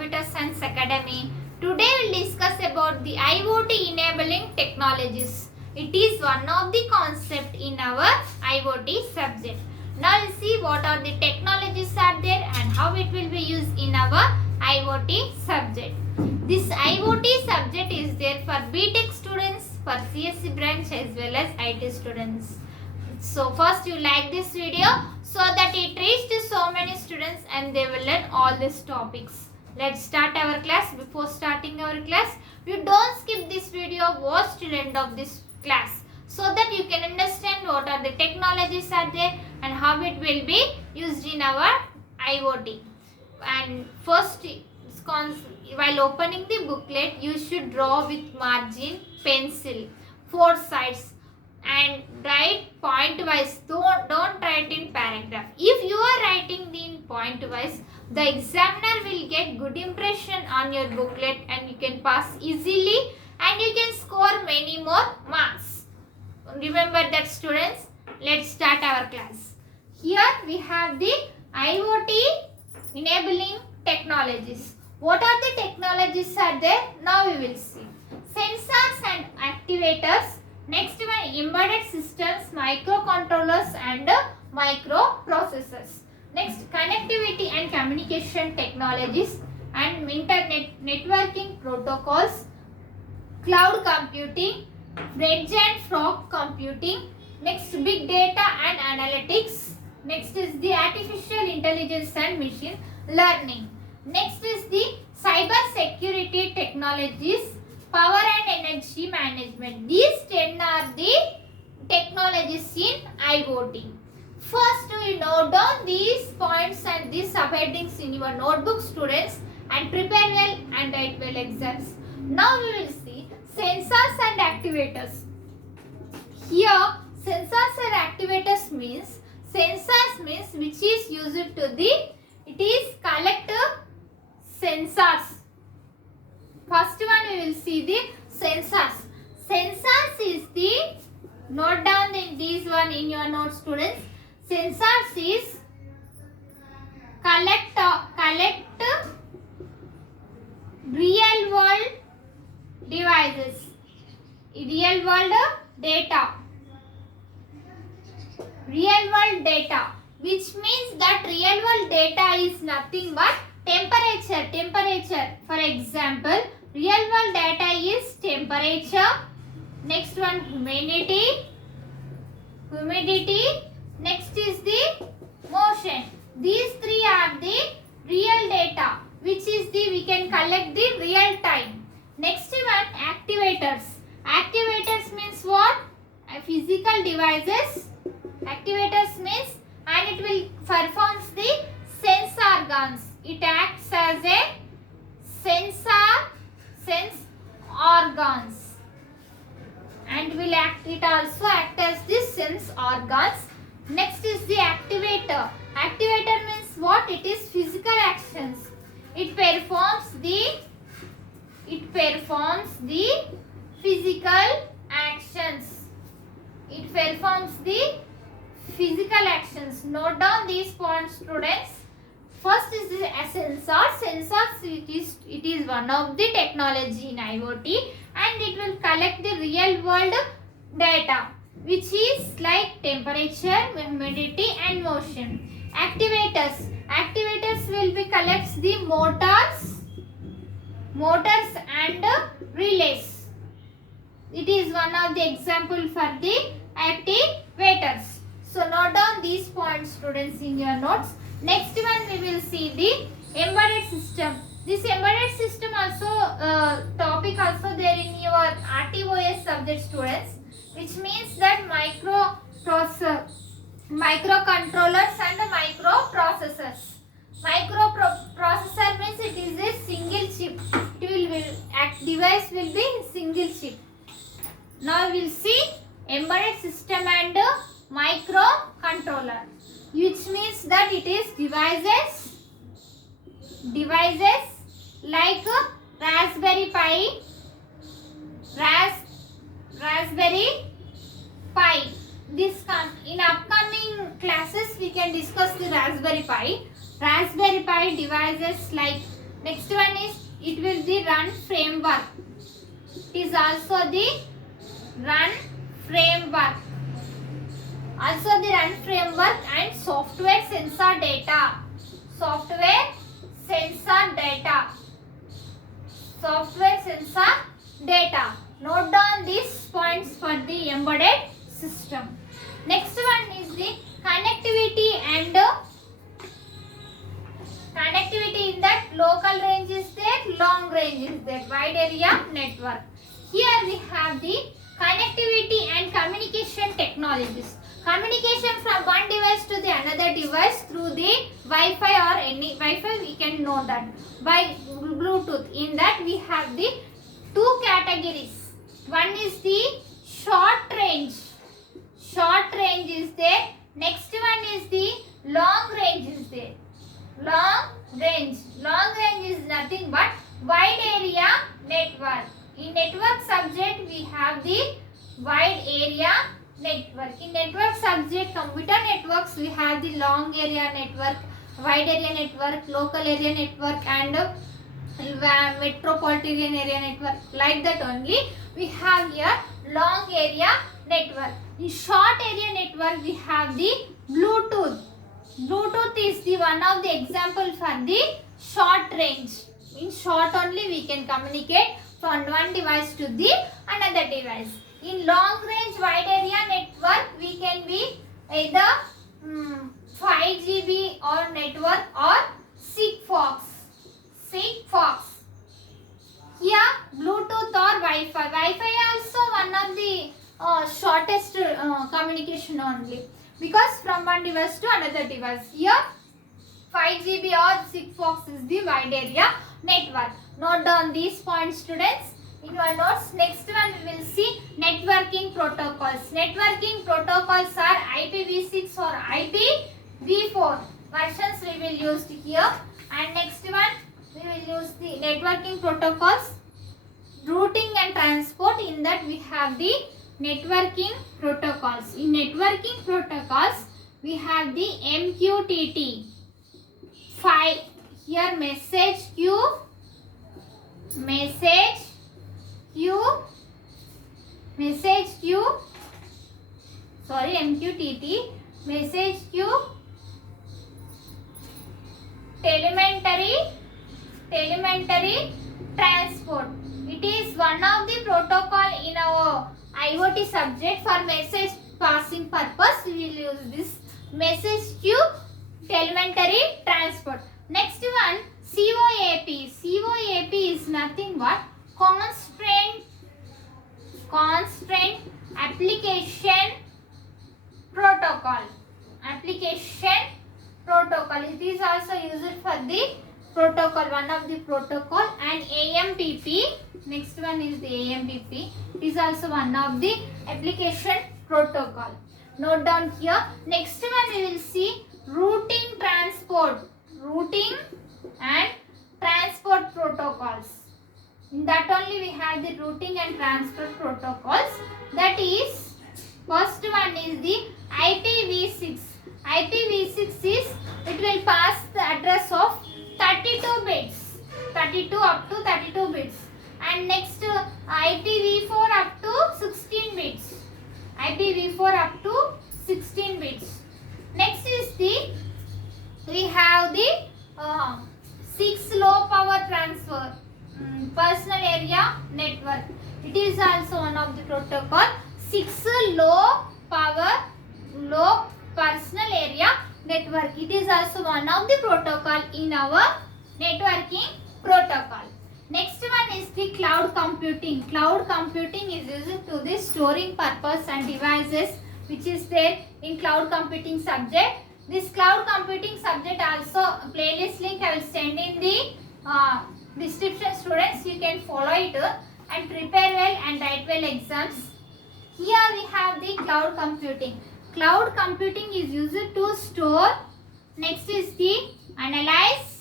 Computer Science Academy. Today we will discuss about the IoT enabling technologies. It is one of the concept in our IoT subject. Now we'll see what are the technologies are there and how it will be used in our IoT subject. This IoT subject is there for B.Tech students, for CSC branch as well as IT students. So first you like this video so that it reaches so many students and they will learn all these topics. Let's start our class. Before starting our class, you don't skip this video, watch till end of this class so that you can understand what are the technologies are there and how it will be used in our IoT. And first, while opening the booklet, you should draw with margin, pencil, 4 sides and write point wise. Don't write in paragraph. If you are writing in point wise, the examiner will get good impression on your booklet and you can pass easily and you can score many more marks. Remember that, students. Let's start our class. Here we have the IoT enabling technologies. What are the technologies are there? Now we will see. Sensors and activators. Next one, embedded systems, microcontrollers and microprocessors. Next, connectivity and communication technologies and internet networking protocols, cloud computing, bridge and fog computing. Next, big data and analytics. Next is the artificial intelligence and machine learning. Next is the cyber security technologies, power and energy management. These 10 are the technologies in IoT. First, we note down these points and these subheadings in your notebook, students, and prepare well and write well exams. Now we will see sensors and activators. Here, sensors and activators means which is used to the, it is collect sensors. First one we will see the sensors. Sensors is the, note down in this one in your notes, students. Sensors is collect real world devices, real world data, which means that real world data is nothing but temperature. For example, real world data is temperature. Next one, humidity. Next is the motion. These three are the real data, which is the, we can collect the real time. Next one, activators. Activators means what? Physical devices. Activators means, and it will performs the sense organs. It acts as a sense organs and will act, it also act as the sense organs. Next is the activator. Activator means what? It is physical actions. It performs the physical actions. It performs the physical actions. Note down these points, students. First is the sensor. Sensors, it is one of the technology in IoT and it will collect the real world data, which is like temperature, humidity and motion. Activators. Activators will be collects the motors and relays. It is one of the example for the activators. So note down these points, students, in your notes. Next one we will see the embedded system. This embedded system also topic also there in your RTOS subject, students, which means that microcontrollers and microprocessors. Microprocessor means it is a single chip. Device will be single chip. Now we will see embedded system and microcontroller, which means that it is devices like Raspberry Pi. This in upcoming classes we can discuss the Raspberry Pi. Raspberry Pi devices like Next one is, it will be run framework. It is also the run framework. Also the run framework and software sensor data. Software sensor data. Software sensor data. Note down these points for the embedded system. Next one is the connectivity and connectivity in that local range is there, long range is there, wide area network. Here we have the connectivity and communication technologies. Communication from one device to the another device through the Wi-Fi or any Wi-Fi, we can know that, by Bluetooth. In that we have the two categories. One is the short range. Short range is there. Next one is the long range is there. Long range. Long range is nothing but wide area network. In network subject we have the wide area network. In network subject computer networks we have the long area network, wide area network, local area network and metropolitan area network. Like that only we have here long area network. In short area network we have the Bluetooth. Bluetooth is the one of the example for the short range. In short only we can communicate from one device to the another device. In long range wide area network we can be either 5GB or network or Sigfox. Sigfox. Here Bluetooth or Wi-Fi. Wi-Fi also one of the shortest communication only, because from one device to another device. Here 5GB or Sigfox is the wide area network. Note down these points, students, in your notes. Next one we will see networking protocols. Networking protocols are IPv6 or IPv4 versions we will use here. And next one we will use the networking protocols, routing and transport. In that we have the networking protocols. In networking protocols we have the MQTT. File here message queue, MQTT, message queue, telemetry transport. It is one of the protocol in our IoT subject. For message passing purpose we will use this message queue, telemetry transport. Next one, COAP. COAP is nothing but constraint application protocol. It is also used for the protocol, one of the protocol. And AMPP, next one is the AMPP. It is also one of the application protocol. Note down here. Next one we will see routing and transport protocols. In that only we have the routing and transport protocols. That is, first one is the IPv6. IPv6 is, it will pass the address of 32 bits. 32 up to 32 bits. And next IPv4 up to 16 bits. IPv4 up to 16 bits. Next is the, we have the 6 low power transfer personal area network. It is also one of the protocol. 6 low personal area network. It is also one of the protocol in our networking protocol. Next one is the cloud computing. Cloud computing is used to the storing purpose and devices which is there in cloud computing subject. This cloud computing subject also playlist link I will send in the description, students. You can follow it and prepare well and write well exams. Here we have the cloud computing. Cloud computing is used to store. Next is the analyze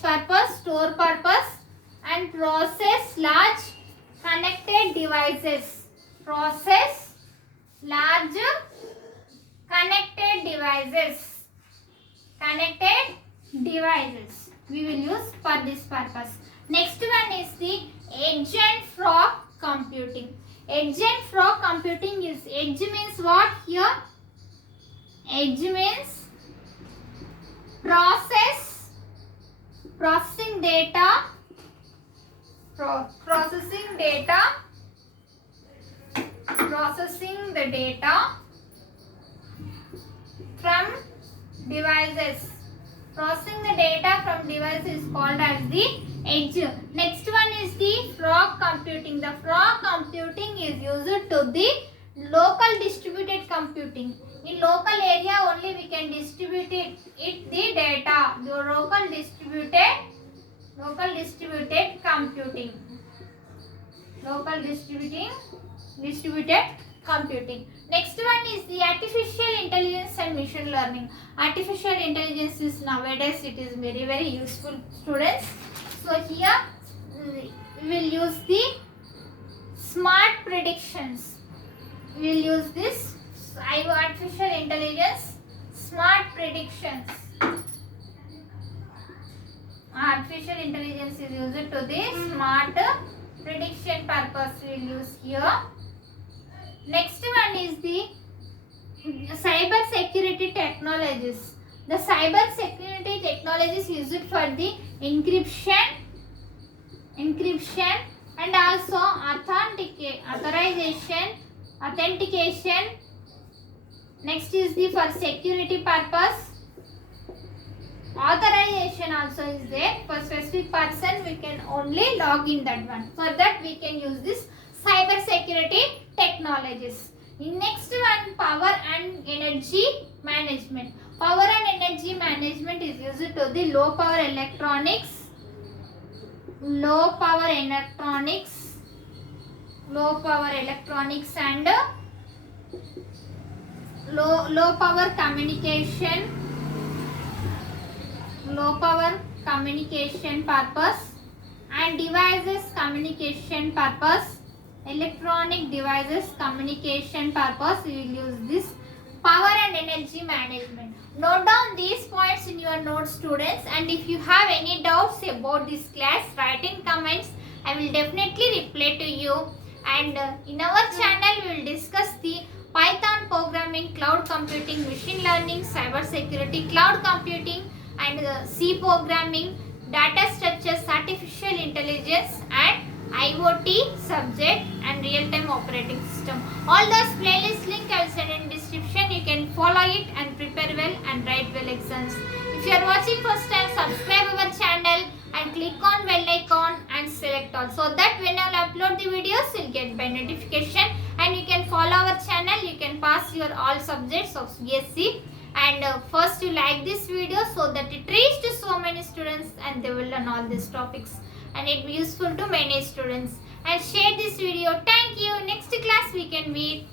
purpose, store purpose, and process large connected devices. Process large connected devices. we will use for this purpose. Next one is the edge and frog computing. Edge and frog computing is, edge means what here? Edge means processing data from devices. Processing the data from devices is called as the edge. Next one is the frog computing. The frog computing is used to the local distributed computing. In local area only we can distribute it the data. The local distributed computing. Local distributed computing. Next one is the artificial intelligence and machine learning. Artificial intelligence is nowadays it is very useful, students. So here we will use the smart predictions. We will use this artificial intelligence smart predictions. Artificial intelligence is used to the smart prediction purpose. We will use here. Next one is the cyber security technologies. The cyber security technologies used for the encryption and also authentication. Next is the for security purpose. Authorization also is there. For specific person we can only log in that one. For that we can use this cyber security technologies. In next one, power and energy management. Power and energy management is used to the low power electronics and low power communication purpose and devices communication purpose. Electronic devices communication purpose, we will use this power and energy management. Note down these points in your notes, students, and if you have any doubts about this class, write in comments. I will definitely reply to you. And in our channel we will discuss the Python programming, cloud computing, machine learning, cyber security, cloud computing and C programming, data structures, artificial intelligence and IoT subject and real-time operating system. All those playlist link I will send in description. You can follow it and prepare well and write well exams. If you are watching first time, subscribe our channel and click on bell icon and select all, so that when I will upload the videos you will get by notification. And you can follow our channel. You can pass your all subjects of CSC. And first you like this video so that it reached so many students and they will learn all these topics and it will be useful to many students. And share this video. Thank you. Next class we can meet.